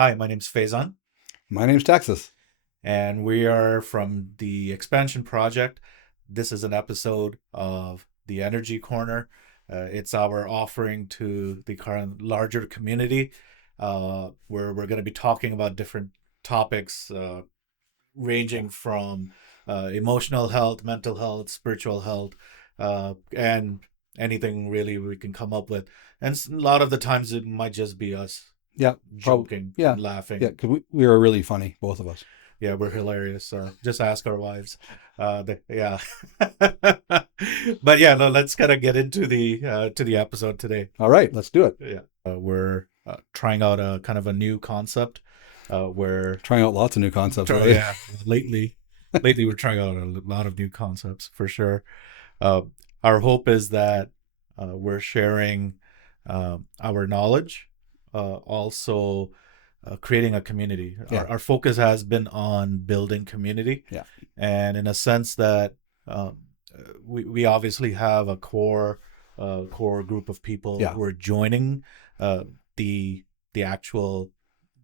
Hi, my name's Faison, My name's Texas. and we are from the Expansion Project. This is an episode of the Energy Corner. It's our offering to the current larger community, where we're going to be talking about different topics, ranging from emotional health, mental health, spiritual health, and anything really we can come up with. And a lot of the times it might just be us Yeah, probably. joking Yeah, and laughing. yeah, because we are really funny, both of us. Yeah, we're hilarious. Just ask our wives. Yeah. But yeah, no, let's kind of get into the episode today. All right, let's do it. Yeah. We're trying out a kind of a new concept where Trying out lots of new concepts lately. yeah, lately we're trying out a lot of new concepts for sure. Uh, our hope is that we're sharing our knowledge, also creating a community. Yeah, Our focus has been on building community, yeah, and in a sense that we obviously have a core group of people yeah, who are joining uh, the the actual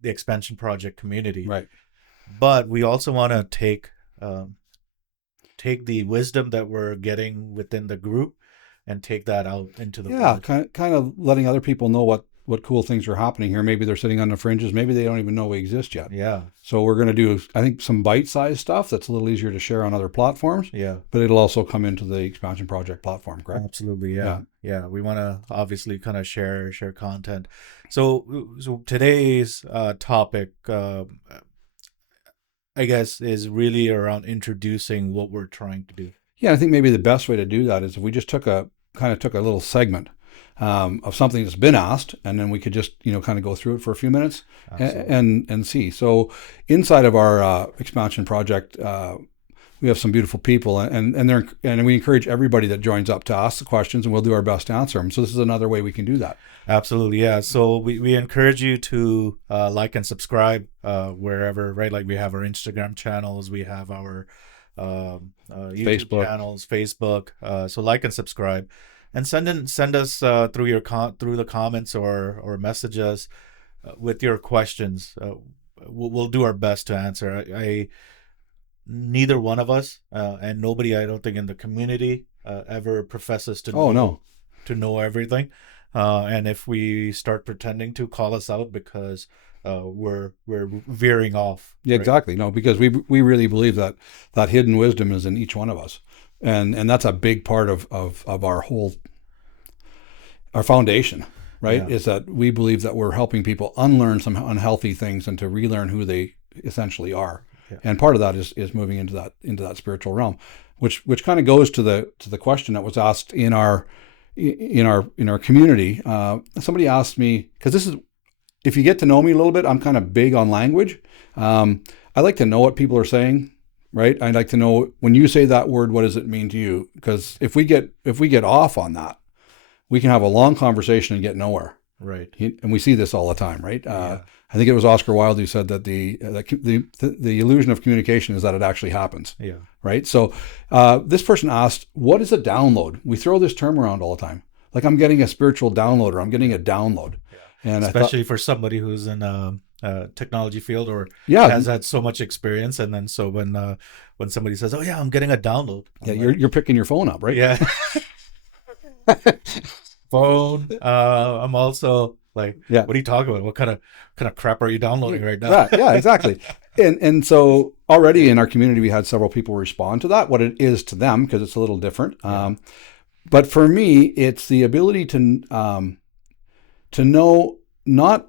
the expansion project community, right. but we also want to um, take the wisdom that we're getting within the group and take that out into the Yeah, world. kind of letting other people know what cool things are happening here. Maybe they're sitting on the fringes. Maybe they don't even know we exist yet. Yeah, So we're going to do, I think, some bite-sized stuff that's a little easier to share on other platforms, yeah. but it'll also come into the expansion project platform, correct? Absolutely, yeah, Yeah, yeah. We want to obviously kind of share content. So today's topic, I guess, is really around introducing what we're trying to do. yeah. I think maybe the best way to do that is if we just took a little segment of something that's been asked, and then we could just kind of go through it for a few minutes Absolutely. and see. So inside of our expansion project, we have some beautiful people, and we encourage everybody that joins up to ask the questions, and we'll do our best to answer them. So this is another way we can do that. Absolutely, yeah. So we encourage you to like and subscribe wherever, right? Like we have our Instagram channels, we have our YouTube Facebook. channels, Facebook. So like and subscribe, and send us through through the comments or message us with your questions. We'll do our best to answer. I neither one of us and nobody, I don't think, in the community ever professes Oh no. to know everything. And if we start pretending to, call us out because we're veering off, Yeah, right? exactly. No, because we really believe that hidden wisdom is in each one of us, and that's a big part of our foundation, right? Yeah, Is that we believe that we're helping people unlearn some unhealthy things and to relearn who they essentially are. yeah, And part of that is moving into that spiritual realm, which kind of goes to the question that was asked in our community. Somebody asked me, because this is, if you get to know me a little bit, I'm kind of big on language. I like to know what people are saying, right? I'd like to know, when you say that word, what does it mean to you? Because if we get off on that, we can have a long conversation and get nowhere. right. And we see this all the time, right? Yeah, I think it was Oscar Wilde who said that the illusion of communication is that it actually happens, yeah. right? So this person asked, what is a download? We throw this term around all the time. Like, I'm getting a spiritual download, or I'm getting a download. Yeah. And I thought, Especially for somebody who's in a technology field or yeah, has had so much experience, and then so when somebody says, "Oh yeah, I'm getting a download," yeah, I'm like, you're picking your phone up, right? yeah, phone. I'm also like, Yeah, what are you talking about? What kind of crap are you downloading right now? right, yeah, exactly. And so already in our community, we had several people respond to that, what it is to them, because it's a little different. Yeah, But for me, it's the ability to know, not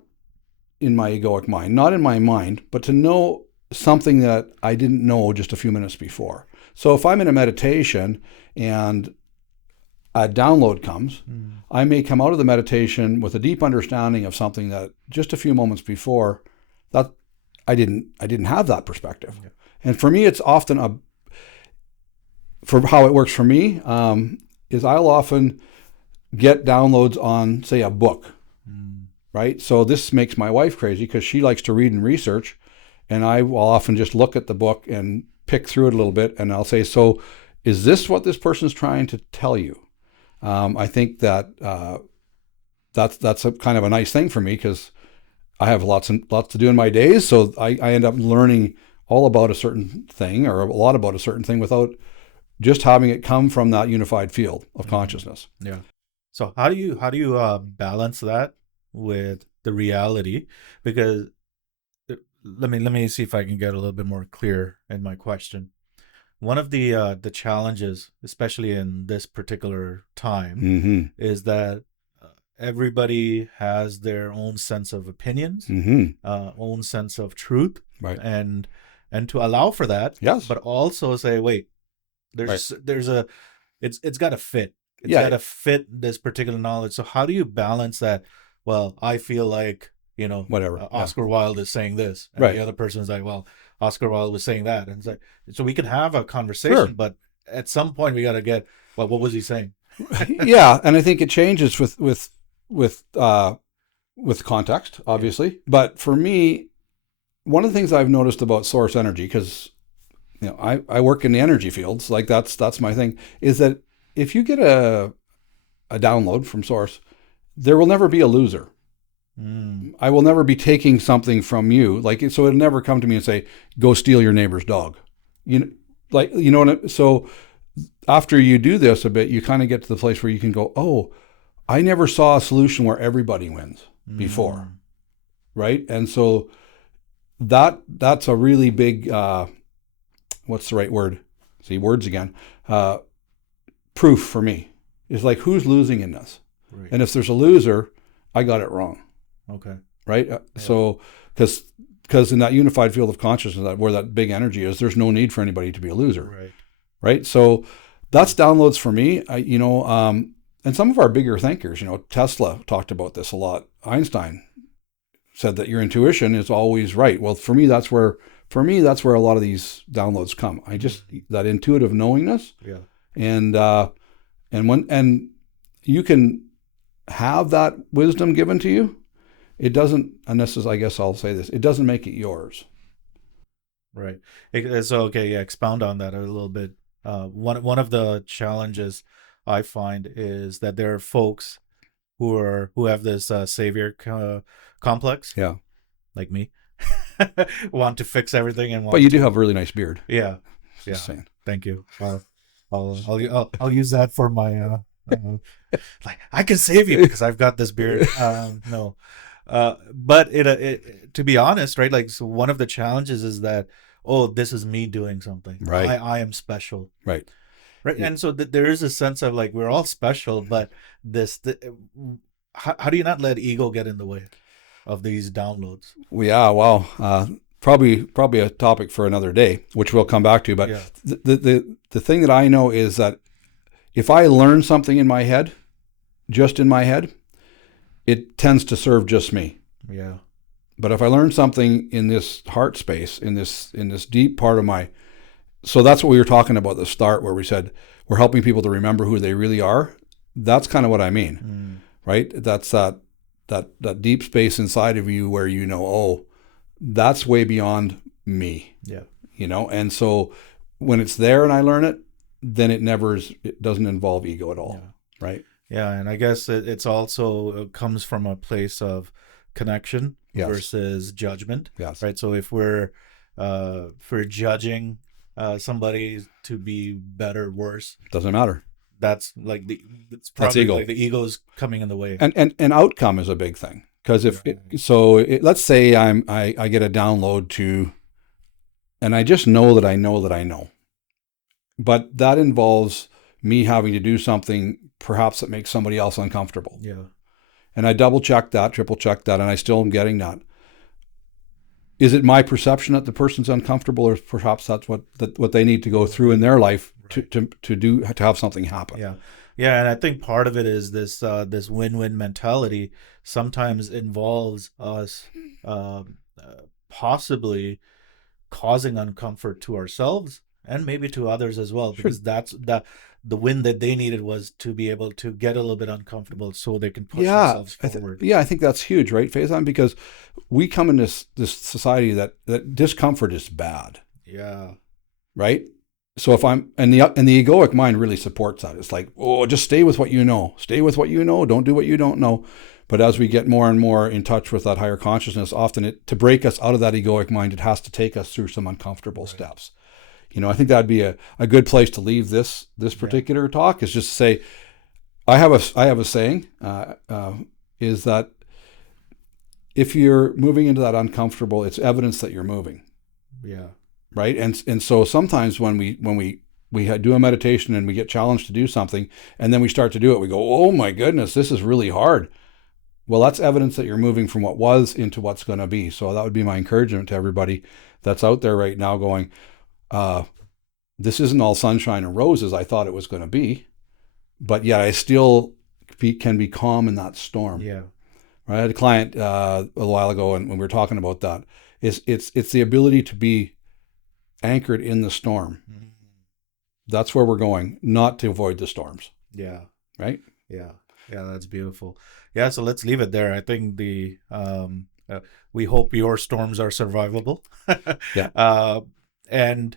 in my egoic mind, not in my mind, but to know something that I didn't know just a few minutes before. So if I'm in a meditation and a download comes, mm, I may come out of the meditation with a deep understanding of something that just a few moments before that I didn't have that perspective. yeah, And for me, it's often for how it works for me, is I'll often get downloads on, say, a book, mm, right? So this makes my wife crazy because she likes to read and research, and I will often just look at the book and pick through it a little bit, and I'll say, so is this what this person's trying to tell you? I think that that's a kind of a nice thing for me, because I have lots and lots to do in my days, so I end up learning all about a certain thing or a lot about a certain thing without just having it come from that unified field of consciousness. Yeah. So how do you balance that with the reality? Because let me see if I can get a little bit more clear in my question. One of the challenges, especially in this particular time, Mm-hmm. is that everybody has their own sense of opinions, Mm-hmm. own sense of truth, Right. and to allow for that, Yes. but also say, wait, Right. there's a it's got to fit. It's got Yeah. to fit this particular knowledge. So how do you balance that? Well, I feel like, Whatever. Yeah. Oscar Wilde is saying this, and the Right. other person is like, well, Oscar Wilde was saying that, and it's like, so we can have a Sure. conversation, but at some point we got to get, well, what was he saying? Yeah, and I think it changes with context, Yeah. obviously. But for me, one of the things I've noticed about source energy, because I work in the energy fields, like that's my thing, is that if you get a download from source, there will never be a loser. Mm, I will never be taking something from you, like so. It'll never come to me and say, "Go steal your neighbor's dog." You know, like so after you do this a bit, you kind of get to the place where you can go, "Oh, I never saw a solution where everybody wins before." mm, Right? And so that's a really big what's the right word? See, words again. Uh, Proof for me is like, who's losing in this? right. And if there's a loser, I got it wrong. Okay. Right? Yeah. So because in that unified field of consciousness, where that big energy is, there's no need for anybody to be a loser. Right. Right? So that's downloads for me. And some of our bigger thinkers, Tesla talked about this a lot. Einstein said that your intuition is always right. Well, that's where a lot of these downloads come. I just that intuitive knowingness, Yeah. and and you can have that wisdom given to you. It doesn't, and this is, I guess I'll say this, it doesn't make it yours. Right. So okay, yeah, expound on that a little bit. One of the challenges I find is that there are folks who have this savior complex, Yeah, like me, want to fix everything and but want you do to. have a really nice beard. Yeah, Just yeah. saying. Thank you. I'll use that for my like, I can save you because I've got this beard. No, but to be honest, right? Like, so one of the challenges is that, oh, this is me doing something. Right. I am special. Right. Right. Yeah. And so there is a sense of like, we're all special, but how do you not let ego get in the way of these downloads? Well, yeah. Wow. Probably a topic for another day, which we'll come back to. But Yeah. the thing that I know is that if I learn something in my head, just in my head, it tends to serve just me. Yeah. But if I learn something in this heart space, in this deep part of my, so that's what we were talking about at the start, where we said we're helping people to remember who they really are. That's kind of what I mean, right? That's that deep space inside of you where oh, that's way beyond me. Yeah. And so when it's there and I learn it, then it doesn't involve ego at all, Yeah. right? Yeah, and I guess it's also comes from a place of connection Yes. versus judgment, Yes. right? So if we're judging somebody to be better, worse, Doesn't matter. that's like it's That's probably ego. like the ego's coming in the way. And outcome is a big thing, because let's say I get a download to, and I just know that I know that I know, but that involves me having to do something perhaps that makes somebody else uncomfortable. Yeah. And I double check that, triple check that, and I still am getting that. Is it my perception that the person's uncomfortable, or perhaps that's what they need to go through in their life to have something happen? Yeah. Yeah, and I think part of it is this win-win mentality sometimes involves us possibly causing uncomfort to ourselves and maybe to others as well, because that's the win that they needed was to be able to get a little bit uncomfortable so they can push themselves forward. I think that's huge, right, Faison? Because we come in this society that discomfort is bad. Yeah. Right? So if I'm and the egoic mind really supports that. It's like, oh, just stay with what you know. Stay with what you know. Don't do what you don't know. But as we get more and more in touch with that higher consciousness, often to break us out of that egoic mind, it has to take us through some uncomfortable Right. steps. I think that'd be a good place to leave this Yeah. particular talk, is just to say, I have a saying, is that if you're moving into that uncomfortable, it's evidence that you're moving, Yeah. right? And so sometimes when we do a meditation and we get challenged to do something, and then we start to do it, we go, oh my goodness, this is really hard. Well, that's evidence that you're moving from what was into what's going to be. So that would be my encouragement to everybody that's out there right now going, uh, this isn't all sunshine and roses I thought it was going to be, but yet I still can be calm in that storm. Yeah. Right? I had a client a little while ago, and when we were talking about that, it's the ability to be anchored in the storm. Mhm. That's where we're going, not to avoid the storms. Yeah. Right? Yeah. Yeah. That's beautiful. Yeah. So let's leave it there. I think we hope your storms are survivable. Yeah. uh, and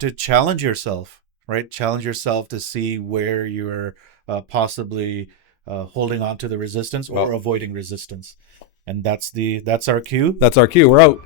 to challenge yourself, right? Challenge yourself to see where you're possibly holding on to the resistance or Well, avoiding resistance. And that's our cue. that's our cue. We're out.